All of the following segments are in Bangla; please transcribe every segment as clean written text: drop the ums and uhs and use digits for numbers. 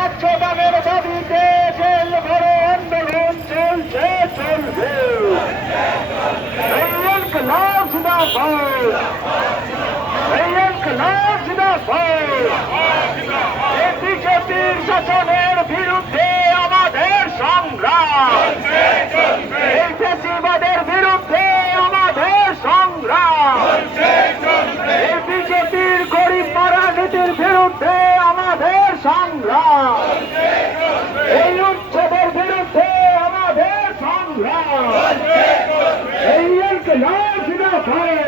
ন্যায্য দামের দাবিতে জেল ভরো আন্দোলন চলছে চলবে। ইনকলাব জিন্দাবাদ, ইনকলাব জিন্দাবাদ। বিজেপির শাসনের বিরুদ্ধে আমাদের সংগ্রাম, এই ফ্যাসিবাদের বিরুদ্ধে আমাদের সংগ্রাম, এই বিজেপির গরিব মারা নীতির বিরুদ্ধে আমাদের সংগ্রাম, এই উচ্ছেদের বিরুদ্ধে আমাদের সংগ্রাম। এই ইনকলাব জিন্দাবাদ,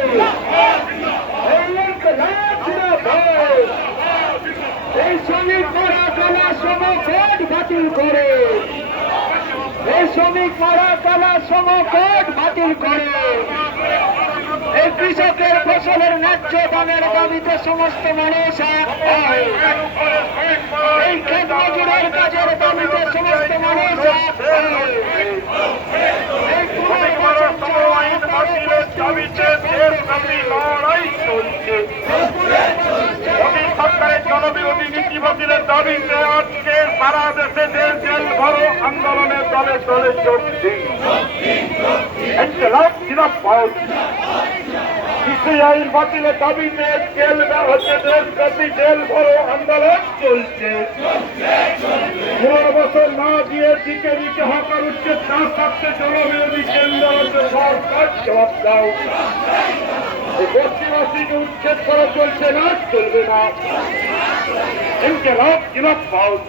এই ইনকলাব জিন্দাবাদ। এই শ্রমিক মারা কালা শ্রমকোড বাতিল করে, এই শ্রমিক মারা কালা শ্রমকোড বাতিল করে, এই কৃষকের ফসলের ন্যায্য দামের দাবিতে সমস্ত মানুষ এক হয়। এই ক্ষেত মজুরের কাজের দাবিতে সমস্ত মানুষ এক হয়। এই পুনর্বাসন দাবিতে দেশব্যাপী লড়াই চলছে। মোদী সরকারের জনবিরোধী নীতি বাতিলের দাবিতে আজকে সারা দেশে জেল ভরো আন্দোলনের দলে দলে যোগ দিন। ইনকলাব জিন্দাবাদ। কৃষি আইন বাতিলের দাবিতে দেশব্যাপী জেল ভরো আন্দোলন চলছে। 15 বছর না দিয়ে দিকে দিকে হকার উচ্ছেদ না থাকতে জনবিরোধী কেন্দ্র সরকার জবাব দাও। বস্তিবাসীকে উচ্ছেদ করা চলছে না, চলবে না। ইনকলাব জিন্দাবাদ।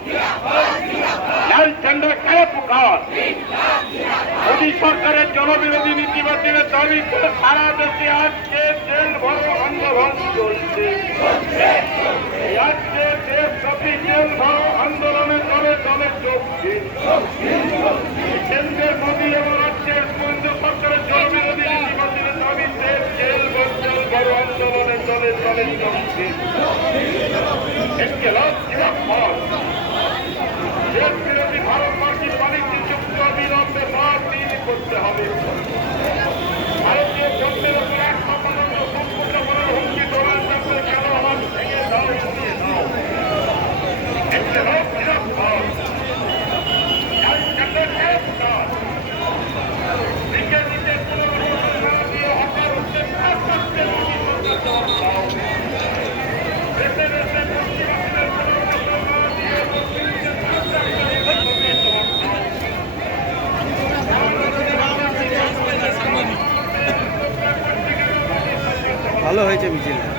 লাল ঝান্ডা কারা পুকার। মোদী সরকারের জনবিরোধী নীতি বাতিলের দাবিতে সারা দেশে আজকে জেল ভরো আন্দোলন চলছে। আজকে দেশব্যাপী জেল ভরো আন্দোলনের দলে দলে যোগ দিন। কেন্দ্রের মোদী এবং রাজ্যের কেন্দ্র সরকারের জনবিরোধী নীতি বাতিলের দাবিতে জেল ভরো আন্দোলনের দলে দলে যোগ দিন। ইনকলাব জিন্দাবাদ। দেশ বিরোধী ভারত মার্কিন বাণিজ্য চুক্তি অবিলম্বে বাতিল করতে হবে। ভারতীয় পণ্যের উপর 1% সম্পূর্ণ করার হুমকি ডোনাল্ড ট্রাম্পের কেন হাত ভেঙে দাও, উঠিয়ে দাও। ইনকলাব জিন্দাবাদ। লাল ঝান্ডা কারা পুকার। দিকে দিকে পুনর্বাসন না দিয়ে হকার উচ্ছেদ না থাকতে মোদী সরকার জবাব দাও। দেশে দেশে বস্তিবাসীদের পুনর্বাসন না দিয়ে বস্তিবাসীদের না থাকতে মোদী জবাব দাও। ভালো হয়েছে মিছিলটা।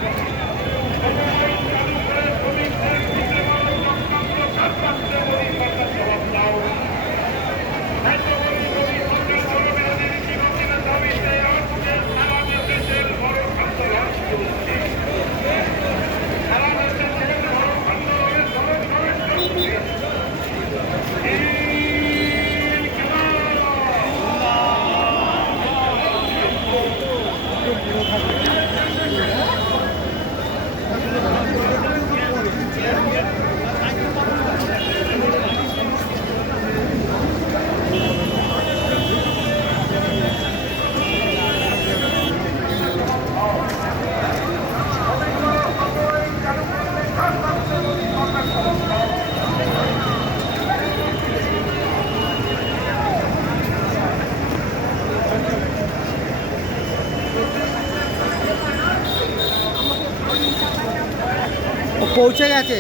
পৌঁছে গেছে।